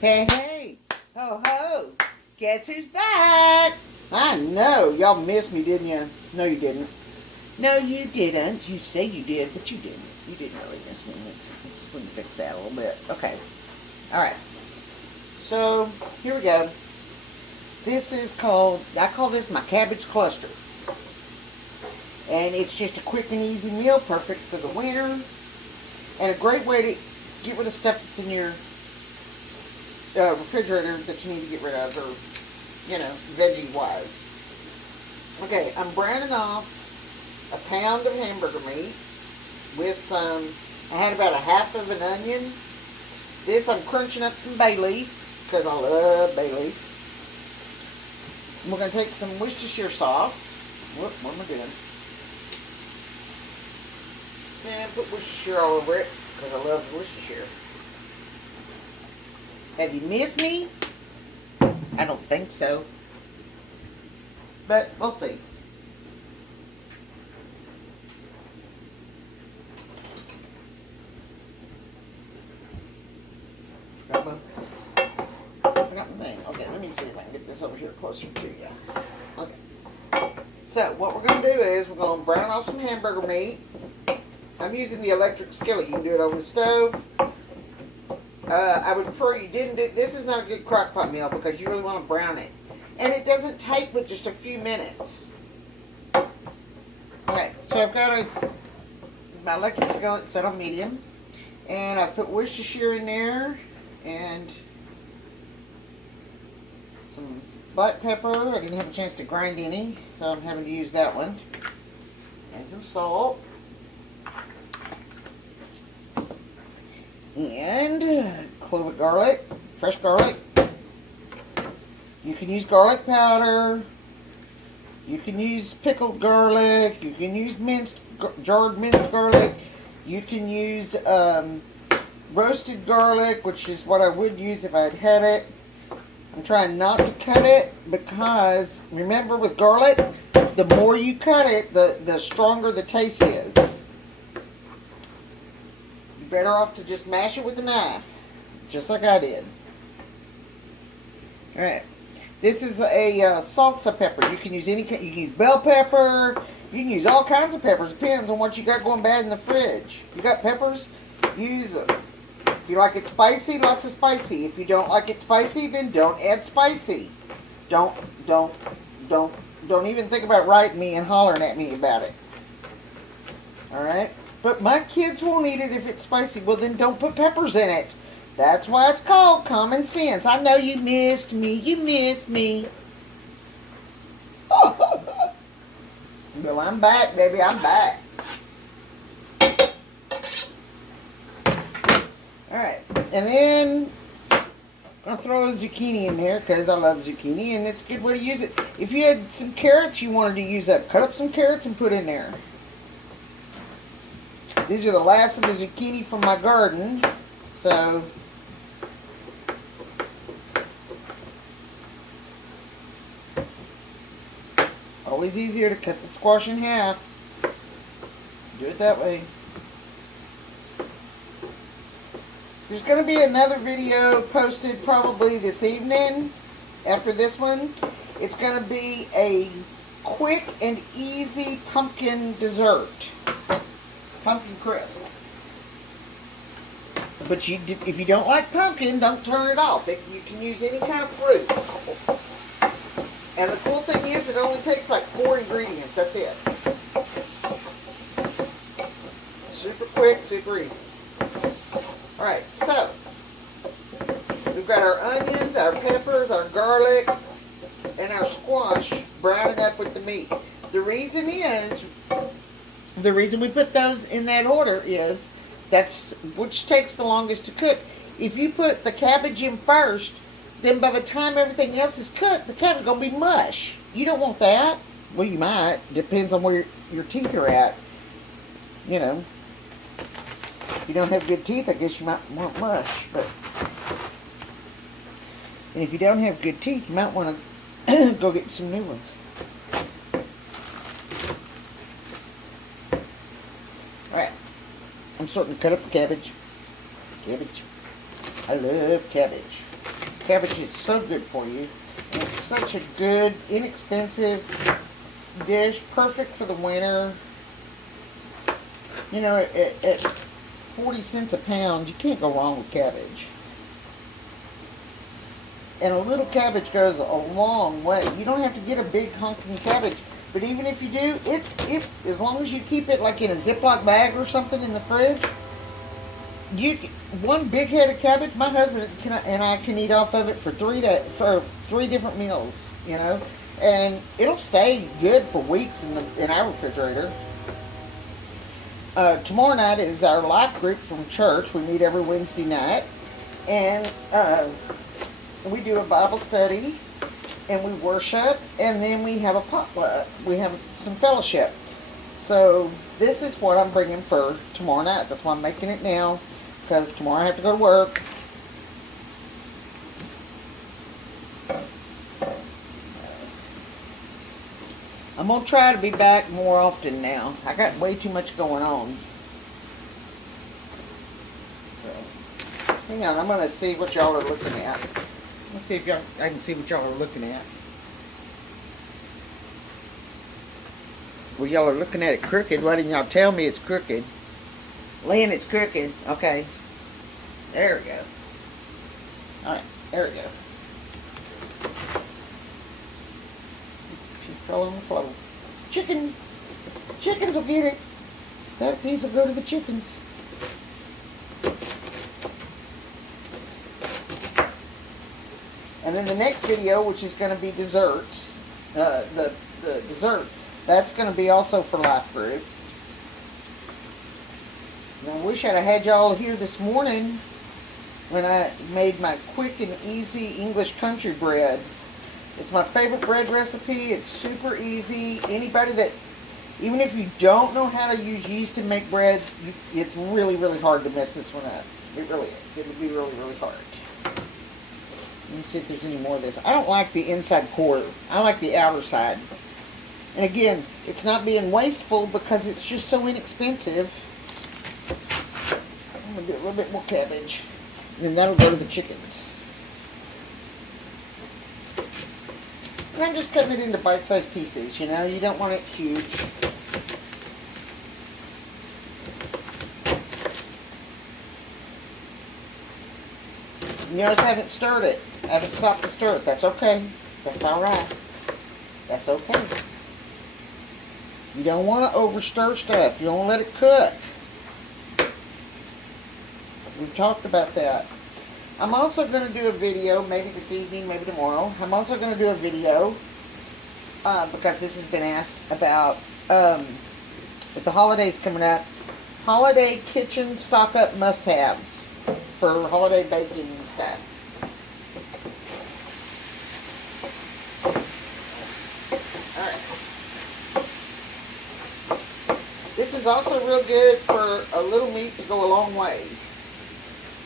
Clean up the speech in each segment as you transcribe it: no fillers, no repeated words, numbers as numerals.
Hey, hey, ho, ho, guess who's back? I know, y'all missed me, didn't you? No, you didn't. No, you didn't. You say you did, but you didn't. You didn't really miss me. Let's fix that a little bit. Okay. All right. So, here we go. This is called, I call this my cabbage cluster. And it's just a quick and easy meal, perfect for the winter. And a great way to get rid of stuff that's in your refrigerator that you need to get rid of, or, veggie-wise. Okay, I'm browning off a pound of hamburger meat with some, I had about a half of an onion. This, I'm crunching up some bay leaf, because I love bay leaf. And we're going to take some Worcestershire sauce. What am I doing? And put Worcestershire all over it, because I love Worcestershire. Have you missed me? I don't think so. But we'll see. Forgot my thing. Okay, let me see if I can get this over here closer to you. Okay. So, what we're going to do is we're going to brown off some hamburger meat. I'm using the electric skillet. You can do it over the stove. I would prefer you didn't do, this is not a good crock pot meal because you really want to brown it. And it doesn't take but just a few minutes. Alright, so I've got my electric skillet set on medium. And I put Worcestershire in there. And some black pepper. I didn't have a chance to grind any, so I'm having to use that one. And some salt. And a clove of garlic, fresh garlic. You can use garlic powder. You can use pickled garlic. You can use jarred minced garlic. You can use roasted garlic, which is what I would use if I had had it. I'm trying not to cut it because, remember with garlic, the more you cut it, the stronger the taste is. Better off to just mash it with a knife, just like I did. Alright, this is a salsa pepper. You can use any kind, you can use bell pepper, you can use all kinds of peppers, depends on what you got going bad in the fridge. If you got peppers, use them. If you like it spicy, lots of spicy. If you don't like it spicy, then don't add spicy. Don't even think about writing me and hollering at me about it. Alright? But my kids won't eat it if it's spicy. Well, then don't put peppers in it. That's why it's called common sense. I know you missed me. You missed me. Well, I'm back, baby. I'm back. Alright. And then I'm going to throw a zucchini in here because I love zucchini. And it's a good way to use it. If you had some carrots you wanted to use up, cut up some carrots and put in there. These are the last of the zucchini from my garden, so always easier to cut the squash in half. Do it that way. There's going to be another video posted probably this evening after this one. It's going to be a quick and easy pumpkin dessert. Pumpkin crisp. But if you don't like pumpkin, don't turn it off. You can use any kind of fruit. And the cool thing is it only takes like 4 ingredients. That's it. Super quick, super easy. Alright, so we've got our onions, our peppers, our garlic, and our squash browning up with the meat. The reason we put those in that order is that's which takes the longest to cook. If you put the cabbage in first, then by the time everything else is cooked, the cabbage is going to be mush. You don't want that. Well, you might. Depends on where your teeth are at. You know. If you don't have good teeth, I guess you might want mush. But and if you don't have good teeth, you might want to go get some new ones. Alright. I'm starting to cut up the cabbage. Cabbage. I love cabbage. Cabbage is so good for you. And it's such a good, inexpensive dish, perfect for the winter. You know, at 40 cents a pound, you can't go wrong with cabbage. And a little cabbage goes a long way. You don't have to get a big honking cabbage, but even if you do, as long as you keep it like in a Ziploc bag or something in the fridge, one big head of cabbage, my husband and I can eat off of it for 3 different meals, you know, and it'll stay good for weeks in our refrigerator. Tomorrow night is our life group from church. We meet every Wednesday night, and we do a Bible study, and we worship, and then we have a potluck. We have some fellowship. So this is what I'm bringing for tomorrow night. That's why I'm making it now, because tomorrow I have to go to work. I'm going to try to be back more often now. I got way too much going on. So, hang on, I'm going to see what y'all are looking at. Let's see if I can see what y'all are looking at. Well, y'all are looking at it crooked. Why didn't y'all tell me it's crooked? Lynn, it's crooked. Okay. There we go. Alright, there we go. She's fell on the floor. Chicken! Chickens will get it. That piece will go to the chickens. And then the next video, which is going to be desserts, the dessert, that's going to be also for Life Group. And I wish I'd have had y'all here this morning when I made my quick and easy English country bread. It's my favorite bread recipe. It's super easy. Anybody that, even if you don't know how to use yeast to make bread, it's really, really hard to mess this one up. It really is. It would be really, really hard. Let me see if there's any more of this. I don't like the inside core. I like the outer side. And again, it's not being wasteful because it's just so inexpensive. I'm going to do a little bit more cabbage. And then that'll go to the chickens. And I'm just cutting it into bite-sized pieces, you know. You don't want it huge. You notice I haven't stirred it. I haven't stopped to stir it. That's okay. That's alright. That's okay. You don't want to over stir stuff. You don't let it cook. We've talked about that. I'm also going to do a video, maybe this evening, maybe tomorrow. I'm also going to do a video, because this has been asked about, with the holidays coming up, holiday kitchen stock-up must-haves for holiday baking and stuff. This is also real good for a little meat to go a long way.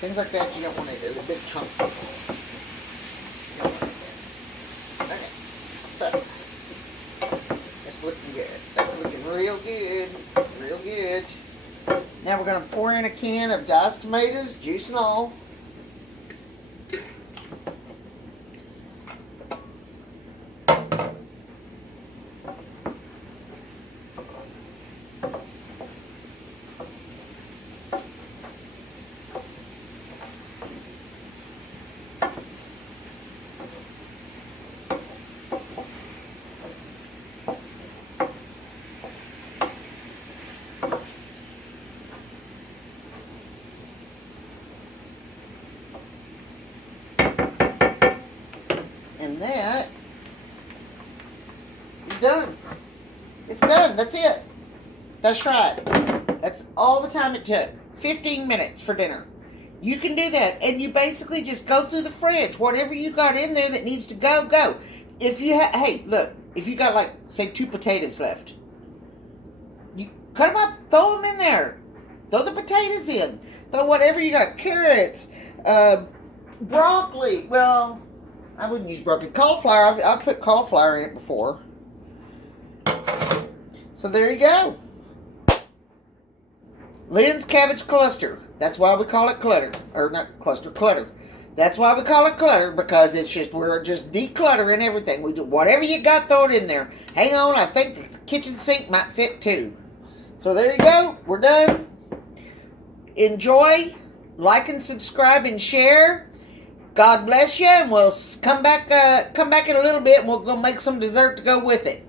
Things like that you don't want to do. They're big chunks. Okay, so that's looking good. That's looking real good. Real good. Now we're going to pour in a can of diced tomatoes, juice and all. And that is done. It's done. That's it. That's right. That's all the time it took. 15 minutes for dinner. You can do that. And you basically just go through the fridge. Whatever you got in there that needs to go, go. If you hey, look. If you got like, say, 2 potatoes left. You cut them up. Throw them in there. Throw the potatoes in. Throw whatever you got. Carrots. Broccoli. Well, I wouldn't use broccoli. Cauliflower, I've put cauliflower in it before. So there you go. Lynn's Cabbage Cluster. That's why we call it clutter. Or not cluster, clutter. That's why we call it clutter, because it's just, we're just decluttering everything. We do whatever you got, throw it in there. Hang on, I think the kitchen sink might fit too. So there you go. We're done. Enjoy, like and subscribe and share. God bless you, and we'll come back in a little bit, and we'll go make some dessert to go with it.